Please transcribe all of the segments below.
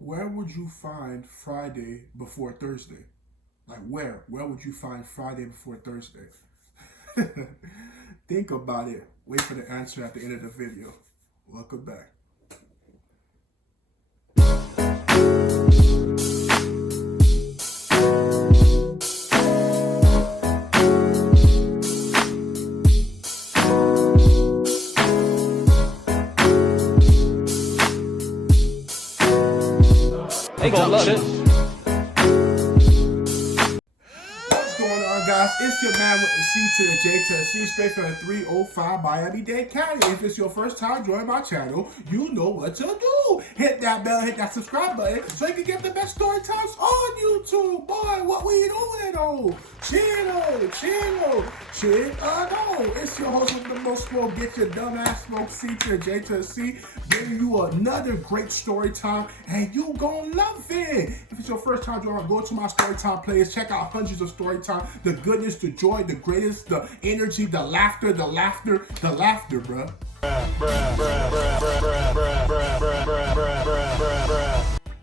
Where would you find Friday before Thursday? Like where? Where would you find Friday before Thursday? Think about it. Wait for the answer at the end of the video. Welcome back. Hey, got love it. What's going on, guys? It's your man with the C to the J to the C, straight from the 305 Miami-Dade County. If it's your first time joining my channel, you know what to do. Hit that bell, hit that subscribe button, so you can get the best story times on YouTube. Boy, what we doing, though? Chill. It's your host with the most smoke, get your dumb ass smoke, C to the J to the C, giving you another great story time, and you gonna love it. If it's your first time joining, go to my story time playlist, check out hundreds of story time, the goodness, the joy, the greatest, the energy, the laughter, bruh.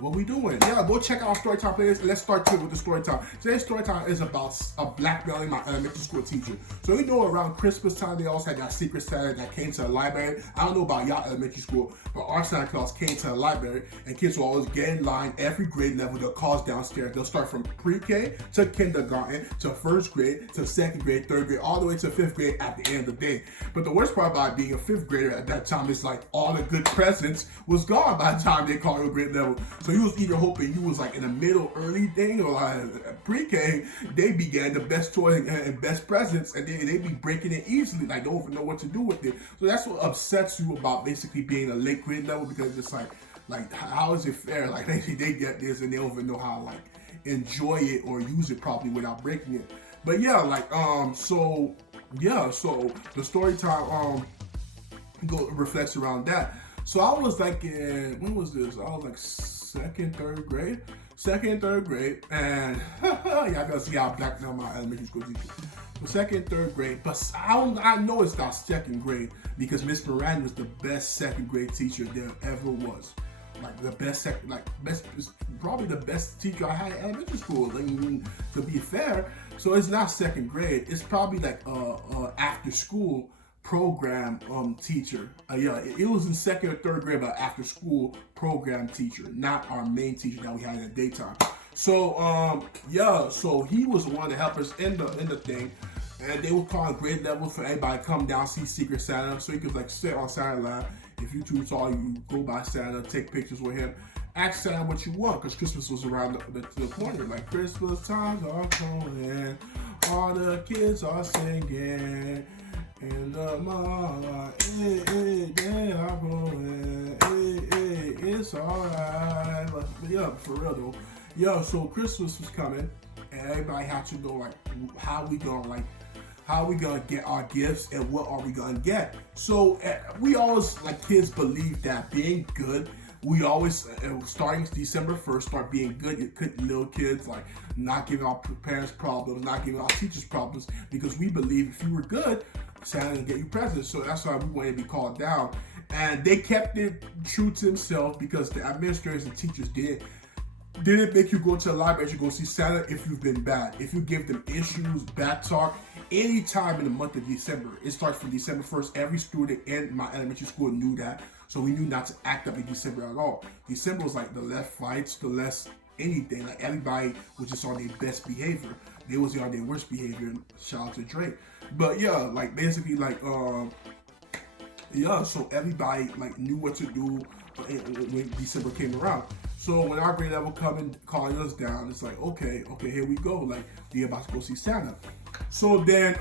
What we doing? Yeah, go check out our Storytime playlist. Let's start with the Storytime. Today's Storytime is about blackmailing my elementary school teacher. So you know around Christmas time, they always had that secret Santa that came to the library. I don't know about y'all elementary school, but our Santa Claus came to the library and kids will always get in line every grade level. They'll call us downstairs. They'll start from pre-K to kindergarten to first grade to second grade, third grade, all the way to fifth grade at the end of the day. But the worst part about being a fifth grader at that time is like all the good presents was gone by the time they called you grade level. So you was either hoping you was like in the middle early thing or like pre-K, they began the best toys and best presents, and they be breaking it easily, like don't even know what to do with it. So that's what upsets you about basically being a late grade level, because it's like how is it fair? Like they get this and they don't even know how like enjoy it or use it properly without breaking it. But yeah, so the story time reflects around that. So I was like when was this? I was like second, third grade, and y'all gotta see how black now my elementary school teacher. So second, third grade, but I know it's not second grade because Miss Moran was the best second grade teacher there ever was. Like the probably the best teacher I had at elementary school. Like, to be fair, so it's not second grade. It's probably like after school program teacher. It was in second or third grade, but after school program teacher, not our main teacher that we had in the daytime. So so he was the one to help us in the thing. And they would call grade level for everybody to come down, see Secret Santa, so you could like sit on Santa lap. If you too tall, you go by Santa, take pictures with him. Ask Santa what you want, because Christmas was around the corner. Like Christmas times are coming, all the kids are singing. And the mama, they are going, it's alright. But yeah, for real though. Yeah, so Christmas was coming, and everybody had to know like how we gonna get our gifts and what are we gonna get. So we always, like kids, believe that being good, we always, starting December 1st, start being good. You little kids, like not giving our parents problems, not giving our teachers problems, because we believe if you were good, Santa would get you presents. So that's why we wanted to be called down. And they kept it true to themselves, because the administrators and teachers didn't make you go to the library to go see Santa if you've been bad. If you give them issues, bad talk, any time in the month of December. It starts from December 1st. Every student in my elementary school knew that. So we knew not to act up in December at all. December was like the less fights, the less anything. Like everybody was just on their best behavior. They was on their worst behavior. Shout out to Drake. But yeah, like basically so everybody like knew what to do when December came around. So when our grade level coming calling us down, it's like okay, here we go. Like we about to go see Santa. So then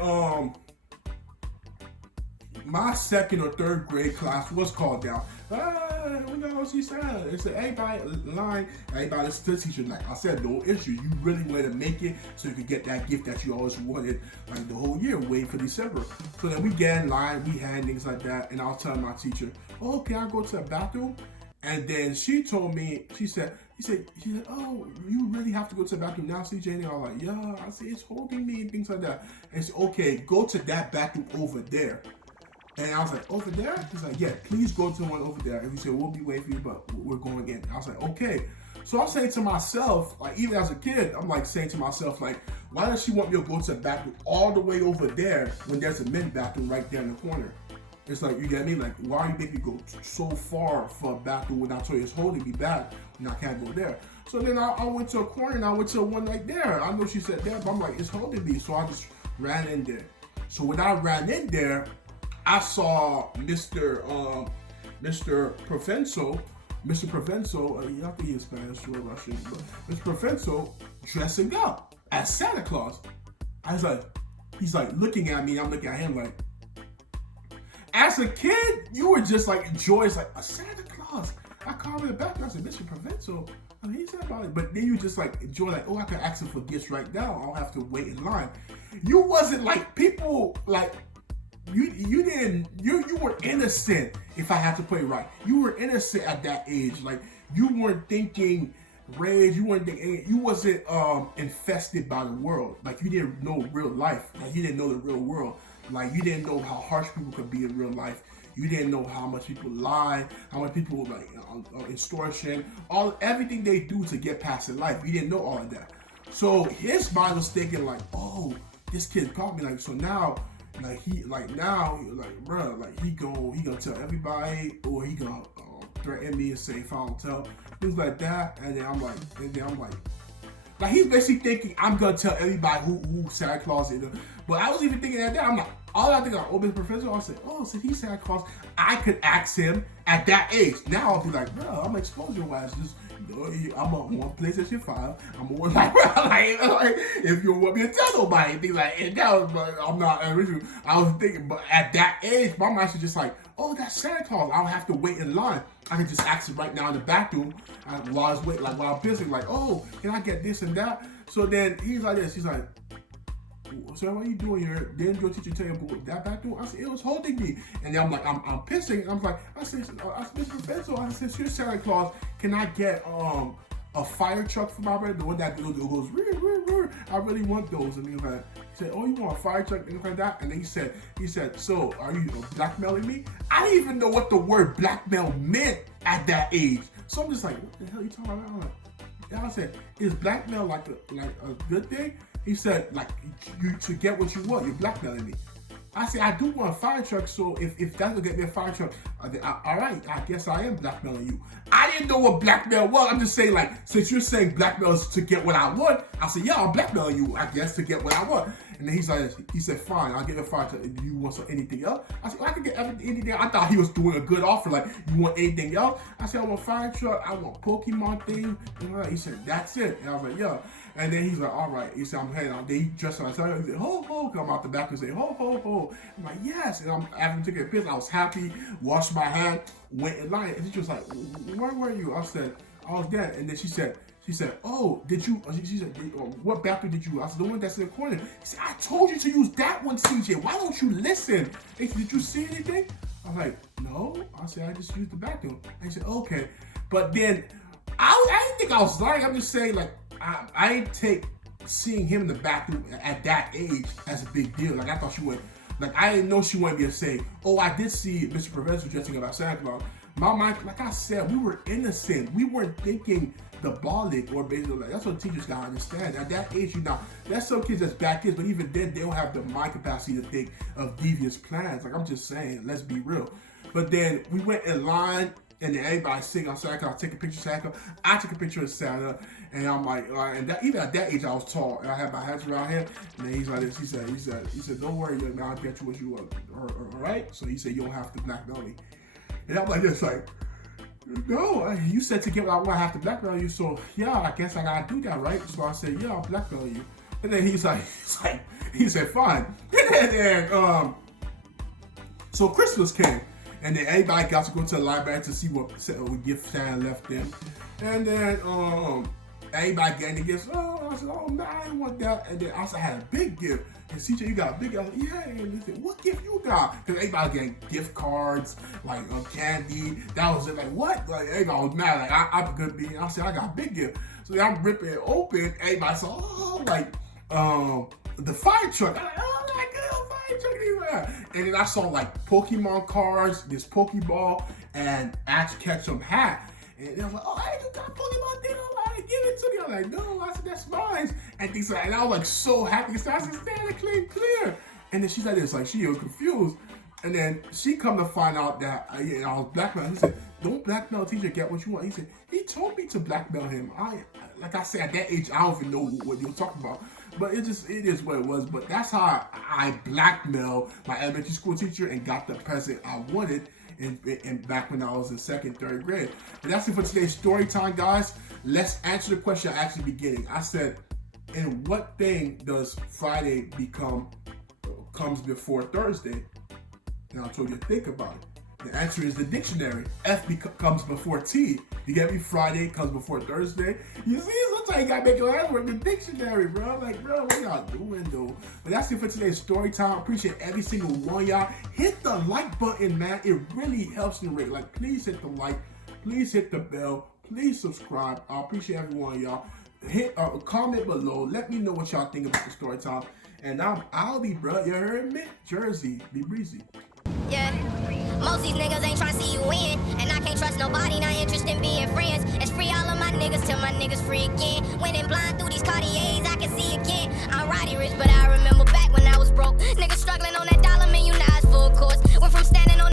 my second or third grade class was called down. We gotta go see Santa. They said everybody line, everybody listen to the teacher. Like I said, no issue. You really want to make it so you could get that gift that you always wanted, like the whole year, waiting for December. So then we get in line, we had things like that, and I was telling my teacher, "Oh, can I go to the bathroom?" And then she told me, he said, "Oh, you really have to go to the bathroom now, CJ?" And I was like, "Yeah." I said, "It's holding me," and things like that. And she said, "Okay, go to that bathroom over there." And I was like, over there? He's like, yeah, please go to the one over there. And he said, we'll be waiting for you, but we're going in. I was like, okay. So I'm saying to myself, like, even as a kid, I'm like saying to myself, like, why does she want me to go to the bathroom all the way over there when there's a men's bathroom right there in the corner? It's like, you get me? Like, why are you making me go so far for a bathroom when I told you it's holding me back and I can't go there? So then I went to a corner and I went to one right there. I know she said there, but I'm like, it's holding me. So I just ran in there. So when I ran in there, I saw Mr. Provenzo, I think he's Spanish or Russian, but Mr. Provenzo dressing up as Santa Claus. He's like looking at me, and I'm looking at him like, as a kid, you were just like enjoying, like, a Santa Claus. I called him back and I said, Mr. Provenzo, I mean, he said about it. But then you just like enjoy, like, oh, I can ask him for gifts right now. I don't have to wait in line. You wasn't like people like you were innocent, if I had to put it right. You were innocent at that age. Like, you weren't thinking rage, you wasn't infested by the world. Like, you didn't know real life. Like, you didn't know the real world. Like, you didn't know how harsh people could be in real life. You didn't know how much people lie, how much people like extortion, everything they do to get past in life. You didn't know all of that. So his mind was thinking like, oh, this kid caught me. Like, so now, like bro, like he gonna tell everybody, or he gonna threaten me and say if I don't tell, things like that. And then I'm like he's basically thinking I'm gonna tell everybody who Santa Claus is. But I was even thinking at that, I'm like, all I think of, oh, Mr. Professor, I said, oh, since he's Santa Claus, I could ask him at that age. Now I'll be like, bro, I'm gonna expose your ass. Just, I'm on PlayStation 5. I'm on like if you want me to tell nobody, things like and that. But I'm not original. I was thinking, but at that age, my mind was just like, oh, that's Santa Claus. I don't have to wait in line. I can just ask him right now in the bathroom while I was waiting, like while I'm busy, like, oh, can I get this and that? So then he's like this. He's like, so what are you doing here? Didn't your teacher tell you about that bathroom? I said, it was holding me. And then I'm like, I'm pissing. I said, Mr. Professor, I said, here's Santa Claus. Can I get a fire truck for my brother? The one that goes, I really want those. And he said, oh, you want a fire truck? And like that. And then he said, so are you blackmailing me? I didn't even know what the word blackmail meant at that age. So I'm just like, what the hell are you talking about? I'm like, yeah, I said, is blackmail like a good thing? He said, like, you to get what you want, you're blackmailing me. I said, I do want a fire truck, so if that will get me a fire truck, all right, I guess I am blackmailing you. I didn't know what blackmail was. I'm just saying, like, since you're saying blackmail is to get what I want, I said, yeah, I'm blackmailing you, I guess, to get what I want. And then he said, fine, I'll get a fire truck. Do you want anything else? I said, I can get anything else. I thought he was doing a good offer, like, you want anything else? I said, I want a fire truck, I want Pokemon thing. And he said, that's it. And I was like, yeah. And then he's like, all right. He said, I'm heading out. Then he dressed up. He said, ho, ho. Come out the back and say, ho, ho, ho. I'm like, yes. And I'm after taking a piss. I was happy, washed my hand, went in line. And she was like, where were you? I said, I was there. And then she said, oh, did you, she said, what bathroom did you? I said, the one that's in the corner. She said, I told you to use that one, CJ. Why don't you listen? He said, did you see anything? I was like, no. I said, I just used the bathroom. And he said, okay. But then, I didn't think I was lying. I'm just saying, like, I didn't take seeing him in the bathroom at that age as a big deal. Like, I thought she would, like, I didn't know she wanted me to say, oh, I did see Mr. Professor dressing up as Santa Claus. My mind, like I said, we were innocent. We weren't thinking diabolic or basically, like, that's what teachers gotta understand. At that age, there's some kids that's bad kids, but even then, they don't have the mind capacity to think of devious plans. Like, I'm just saying, let's be real. But then we went in line, and then everybody sing on Santa Claus, take a picture of Santa Claus. I took a picture of Santa, and I'm like, and even at that age, I was tall, and I had my hands around him, and then he's like this. He said, don't worry, young man, I'll get you what you want. All right? So he said, you don't have to blackmail me. And I'm like this, like, no, you said to get what I want, I have to blackmail you. So yeah, I guess I gotta do that, right? So I said, yeah, I'll blackmail you. And then he said, fine. And then so Christmas came. And then everybody got to go to the library to see what gift Santa left them. And then everybody getting the gifts. Oh, I said, oh man, I didn't want that. And then I said, I had a big gift. And CJ, you got a big gift? I said, yeah. And they said, what gift you got? Because everybody getting gift cards, like candy. That was it. Like, what? Like, everybody was mad. Like, I'm good being. I said, I got a big gift. So then I'm ripping it open. Everybody saw, oh, like, the fire truck. I'm like, oh my God, fire ain't checking these out. And then I saw like Pokemon cards, this Pokeball, and Ash Ketchum hat. And they was like, oh, hey, you got a Pokemon thing? I'm like, give it to me. I'm like, no. I said, that's mine. And things like, and I was like so happy. So I said, stand it clear. And then she's like this, like she was confused. And then she come to find out that I was blackmailing. He said, don't blackmail a teacher, get what you want. He said, he told me to blackmail him. Like I said, at that age, I don't even know what you're talking about. But it is what it was. But that's how I blackmailed my elementary school teacher and got the present I wanted in back when I was in second, third grade. And that's it for today's story time, guys. Let's answer the question I actually beginning. I said, in what thing does Friday comes before Thursday? And I told you to think about it. The answer is the dictionary. F comes before T. You get me? Friday comes before Thursday. You see, sometimes you gotta make your ass work the dictionary, bro. Like, bro, what y'all doing, though? But that's it for today's story time. Appreciate every single one of y'all. Hit the like button, man. It really helps the rate. Like, please hit the like. Please hit the bell. Please subscribe. I appreciate every one of y'all. Hit comment below. Let me know what y'all think about the story time. And I'll be, bro. You heard me? Jersey, be breezy. Yeah. Most these niggas ain't tryna see you win. And I can't trust nobody, not interested in being friends. It's free all of my niggas till my niggas free again. When in blind through